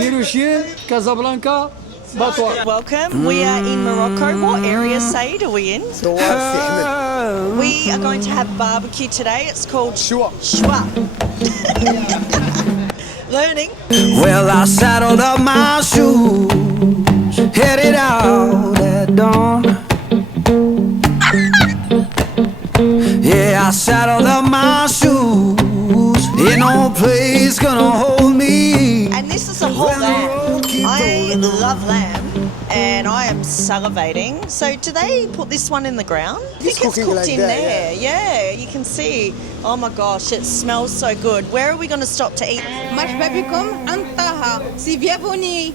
Dirushin, Casablanca, Batwa. Welcome. We are in Morocco. What area, Said, are we in? We are going to have barbecue today. It's called Chwa. Chwa. Learning. Well, I saddled up my shoes, headed out at dawn. Yeah, I saddled up my shoes, ain't no place gonna hold me. And this is a whole lamb. I love lamb and I am salivating. So do they put this one in the ground? I think it's cooked in there. Yeah, you can see. Oh my gosh, it smells so good. Where are we going to stop to eat? مرحبا بكم عند طه سي bienvenue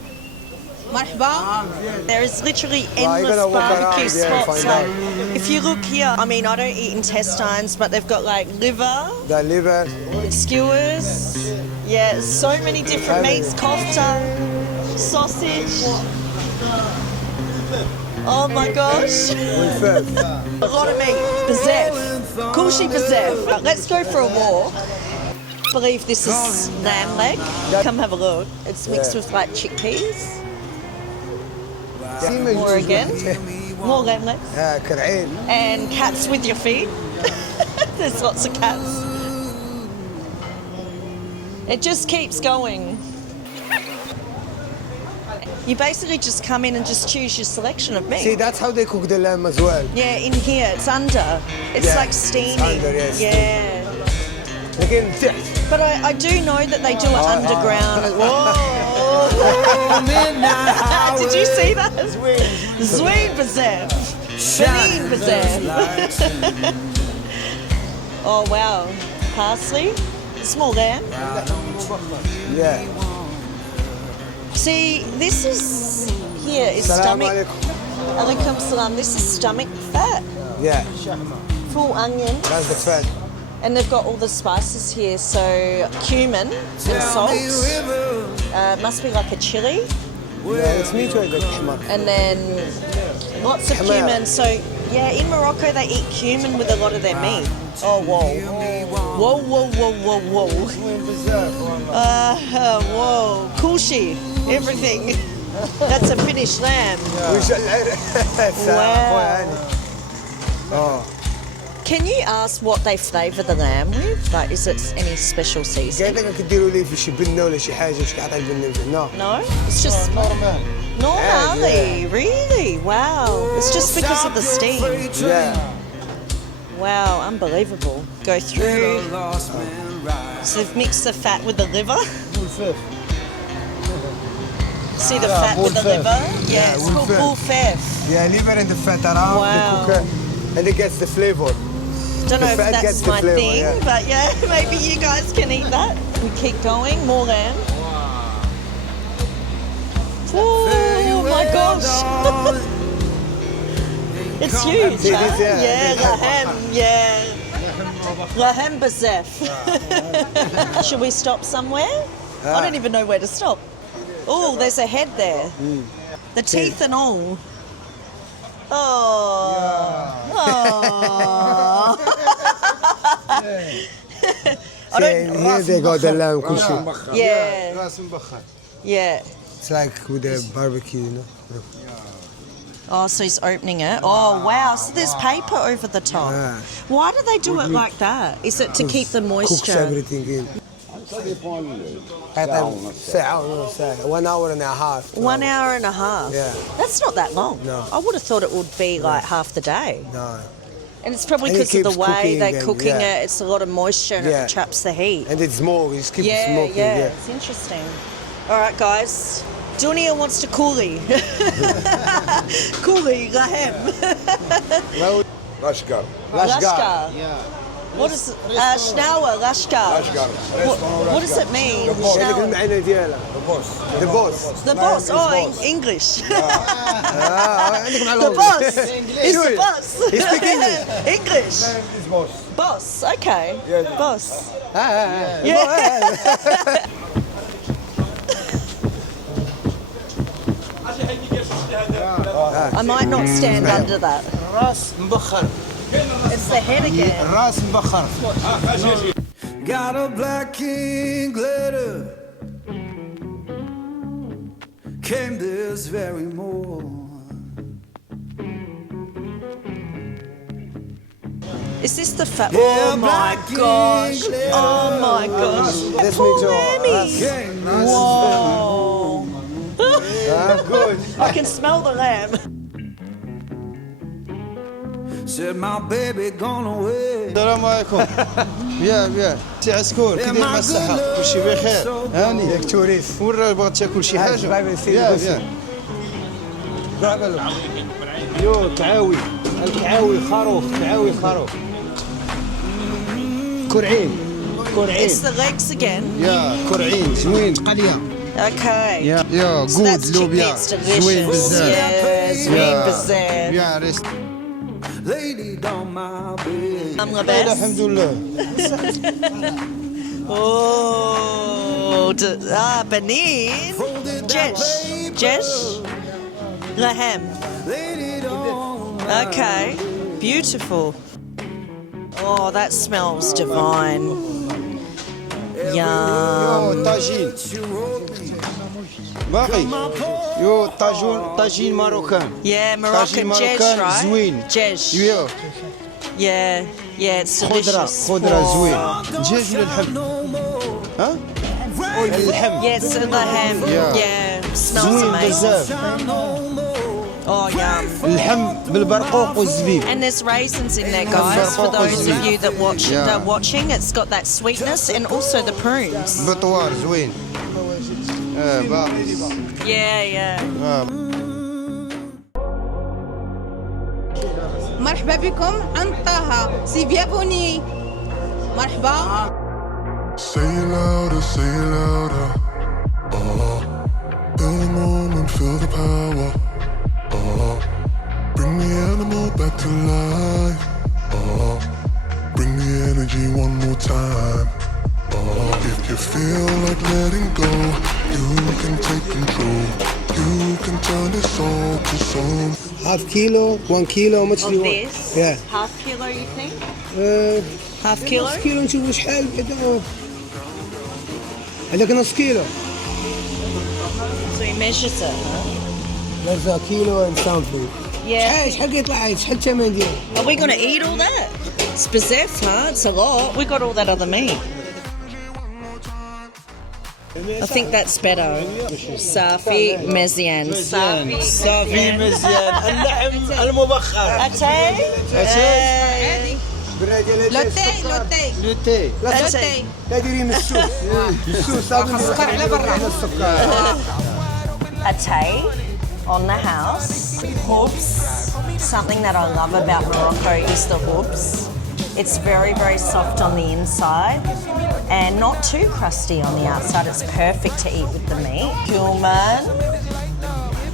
مرحبا. There is literally endless barbecue spots. Like, if you look here, I mean, I don't eat intestines, but they've got like liver, skewers, yeah, so many different meats, kofta, sausage. Oh my gosh. A lot of meat. Bazef. Kulshi bazef. Let's go for a walk. I believe this is lamb leg. Come have a look. It's mixed with like chickpeas. More again. More lamb legs. And cats with your feet. There's lots of cats. It just keeps going. You basically just come in and just choose your selection of meat. See, that's how they cook the lamb as well. Yeah, in here, it's under. It's like steaming. It's under, yeah. But I do know that they do it underground. Whoa! Did you see that? Zween bazef. Benin bazef. Oh, wow. Parsley. Small lamb. Yeah. See, this is, here is stomach. Alaikum salam. This is stomach fat. Yeah. Full onion. That's the fat. And they've got all the spices here. So cumin and salt. Must be like a chili. Yeah, it's meat with and then lots of cumin. So yeah, in Morocco they eat cumin with a lot of their meat. Oh whoa, whoa, whoa, whoa, whoa, whoa. Whoa, kulshi, everything. That's a finished lamb. Wow. Can you ask what they flavour the lamb with? Like, is it any special seasoning? No, it's just normally. Really? Wow. It's just because of the steam. Yeah. Wow, unbelievable. Go through. So they've mixed the fat with the liver. See the fat with the liver? Yeah, it's called bufef. Yeah, liver and the fat around. Wow. They cook it, and it gets the flavour. Don't know if that's my flavor, thing, yeah. but yeah, maybe you guys can eat that. We keep going, more lamb. Oh my gosh! It's huge, huh? Yeah, lahem, yeah. Lahem bazef. Should we stop somewhere? I don't even know where to stop. Oh, there's a head there. The teeth and all. Oh. Oh. Here they got the lamb kushi. Yeah. Yeah. It's like with the barbecue, you know. Oh, so he's opening it. Oh, wow. So there's paper over the top. Yeah. Why do they do it like that? Is it to keep the moisture? Cooks everything in. 1 hour and a half. 1 hour and a half? Yeah. That's not that long. No. I would have thought it would be like half the day. No. And it's probably And it because of the keeps way cooking they're and- cooking yeah. it. It's a lot of moisture and it traps the heat. And it's smoke. It keeps Yeah, smoking. yeah, it's interesting. All right, guys. Dunia wants to coolie. Coolie, lahem. Lashkar. Lashkar. Yeah. What is it? Schnaua, Lashkar. What does it mean? Schnaua. The boss. The boss. The boss. Oh, English. The boss. He's the boss. He speaks English. English. This boss. Boss. Okay. Yeah. Boss. Yeah. I might not stand under that. It's the head again. Got a black king glitter came this very morning. Is this the fat? Yeah, Oh my black gosh! English. Oh my gosh! This Poor makes all Lammy. Whoa! Good. I can smell the lamb. Said my baby gone away. السلام عليكم. بيان سي عسكور كي داير مع الصحة كلشي بخير هاني ياك توريست وين بغات تاكل شي حاجة غايب يصير بيان يو تعاوي الكعاوي خروف تعاوي خروف كرعين كرعين It's the legs again. يا كرعين زوين قلية Okay. يا So that's جود لوبيا chickpeas, زوين delicious. بزاف Yeah, زوين بزاف. بيان ريست Lady down my bed. I'm the الحمد best. لله Oh, Benin. Jesh. Lahem. Lady down. Okay. Beautiful. Oh, that smells divine. Yum. يو طاجين باقي يو طاجين ماروكان Yeah, Moroccan طاجين Jesh, ماروكان right? زوين Jesh. يو Yeah, it's delicious. خضرة زوين دجاج ولا اللحم ها اللحم Yes, the ham. Yeah. Yeah, smells زوين amazing. بزاف Oh, yum. اللحم بالبرقوق والزبيب And there's raisins in there, guys. For those of you that Yeah. are watching, it's got that sweetness and also the prunes. بطوار زوين باقي Yeah. مرحبا بكم عند طه سي بيافوني مرحبا Say it louder, say it louder. Feel the moment, feel the power. Bring the animal back to life. Bring the energy one more time. If you feel like letting go, you can take control. You can turn this all to song. half kilo 1 kilo how much do Of you want this? yeah Half kilo, you think? Half نص kilo? كيلو نشوفوا شحال بعدا هذاك نص كيلو So he measures it. There's a kilo and something Yeah. شحال كيطلع هاد شحال الثمن ديالو Are we going to eat all that? It's bizarre, huh? It's a lot. We got all that other meat. I think that's better. Safi Mezian. Safi صافي مزيان اللحم المبخر Atay. لوتي لوتي لوتي لوتي لا ديري من السوس السوس صافي السكر على برا السكر Atay on the house. Khobz. Something that I love about Morocco is the khobz. It's very, very soft on the inside and not too crusty on the outside. It's perfect to eat with the meat. Cumin.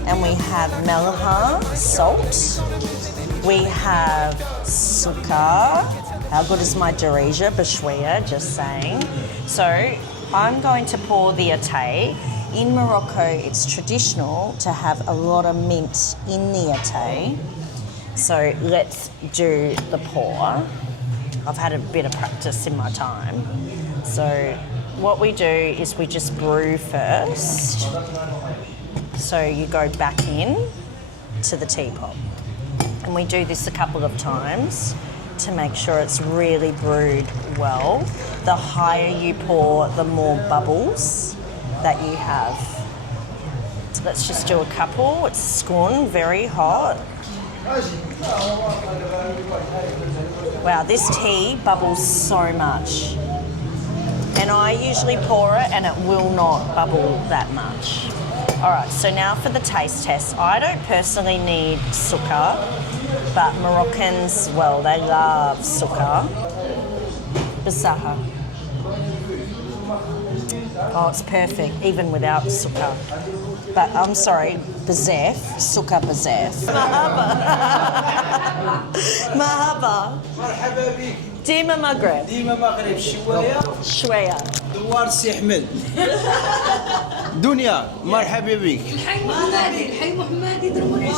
And we have melha, salt. We have sukkar. How good is my Darija? Bashwea, just saying. So I'm going to pour the atay. In Morocco, it's traditional to have a lot of mint in the atay. So let's do the pour. I've had a bit of practice in my time. So what we do is we just brew first. So you go back in to the teapot. And we do this a couple of times to make sure it's really brewed well. The higher you pour, the more bubbles that you have. So let's just do a couple. It's scone, very hot. Wow, this tea bubbles so much. And I usually pour it and it will not bubble that much. All right, so now for the taste test. I don't personally need sukkar, but Moroccans, well, they love sukkar. Basaha. Oh, it's perfect, even without sukkar. But I'm sorry, bazef, sukkar bazef. Mahaba. Mahaba. Dima Maghreb. ديما مغرب شويه Shweya. دوار سي احمد دنيا مرحبا بك الحي محمدي دروني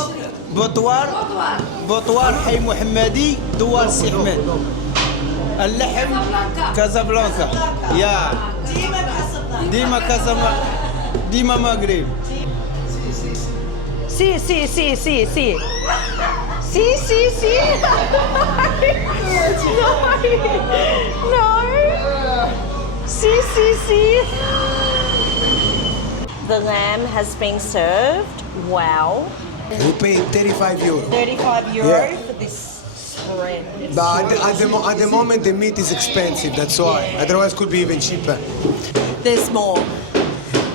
بطوار حي محمدي دوار سي احمد اللحم كازابلانكا يا ديما كازابلانكا ديما مغرب Si. Si. No. Si. The lamb has been served. Wow. We paid 35 euro. 35 euro Yeah. for this spread. It's But huge. at the moment the meat is expensive, that's why. Otherwise could be even cheaper. There's more.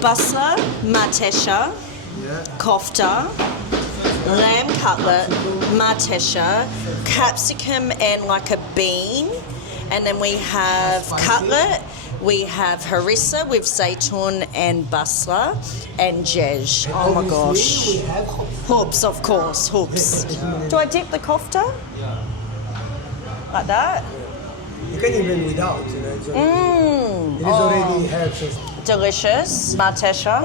Basla, matesha, kofta, lamb cutlet, matesha, capsicum and like a bean. And then we have cutlet, we have harissa with zaytun and basla and jej. Oh my gosh. Khobz, of course, khobz. Do I dip the kofta? Like that? You can even without, you know. It is already herbs. Delicious. Matesha.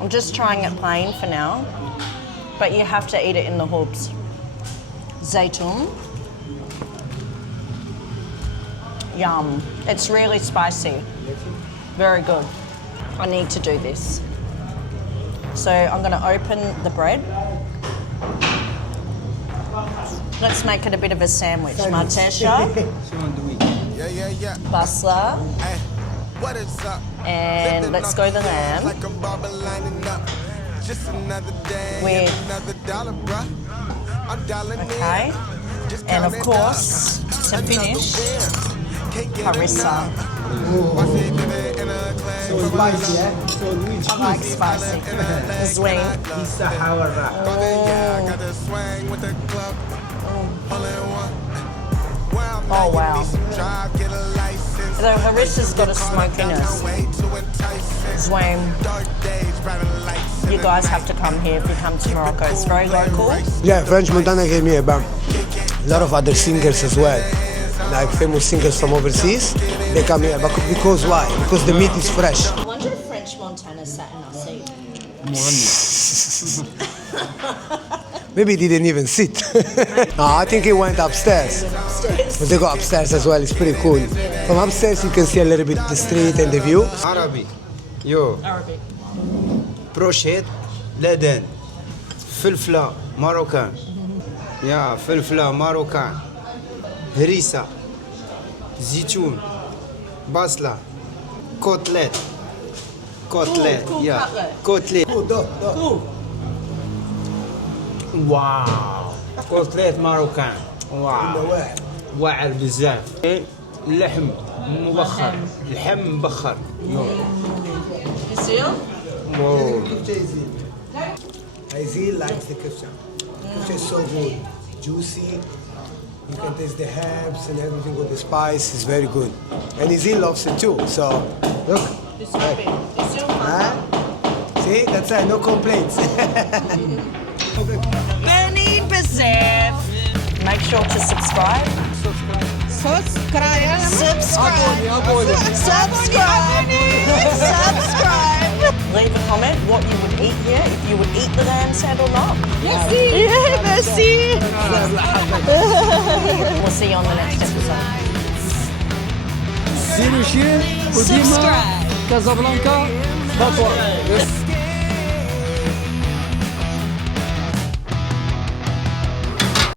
I'm just trying it plain for now, but you have to eat it in the khobz. Zaytun. Yum. It's really spicy. Very good. I need to do this. So I'm going to open the bread. Let's make it a bit of a sandwich. Matesha, basla, and let's go the lamb with, okay, and of course, to finish, harissa. So spicy, eh? I like spicy. Zwing. Oh wow. The harissa's got a smokiness. Zwing. You guys have to come here if you come to Morocco. It's very local. Yeah, French Montana gave me a lot of other singers as well. Like famous singers from overseas, they come here. But because why? Because the meat is fresh. I wonder if French Montana sat in our seat. Maybe he didn't even sit. No, I think he went upstairs. But they go upstairs as well, it's pretty cool. From upstairs you can see a little bit the street and the view. عربي يو Arabic. بروشيت لدن فلفلة ماروكان يا فلفلة ماروكان هريسة زيتون بصلة كوتلت يا كوتلت واو كوتلت ماروكان واو واعر بزاف اللحم مبخر اللحم مبخر واو Izzy likes the kifta. Kifta is so good, juicy. You can taste the herbs and everything with the spice. It's very good. And Izzy loves it too. So look. Huh? See, that's it. No complaints. Benny Bazef. Make sure to subscribe. Subscribe. Leave a comment what you would eat here, if you would eat the lamb's head or not. Merci. Yeah, merci. We'll see you on the next episode. سيروا شير وديما Subscribe. كازابلانكا بطوة.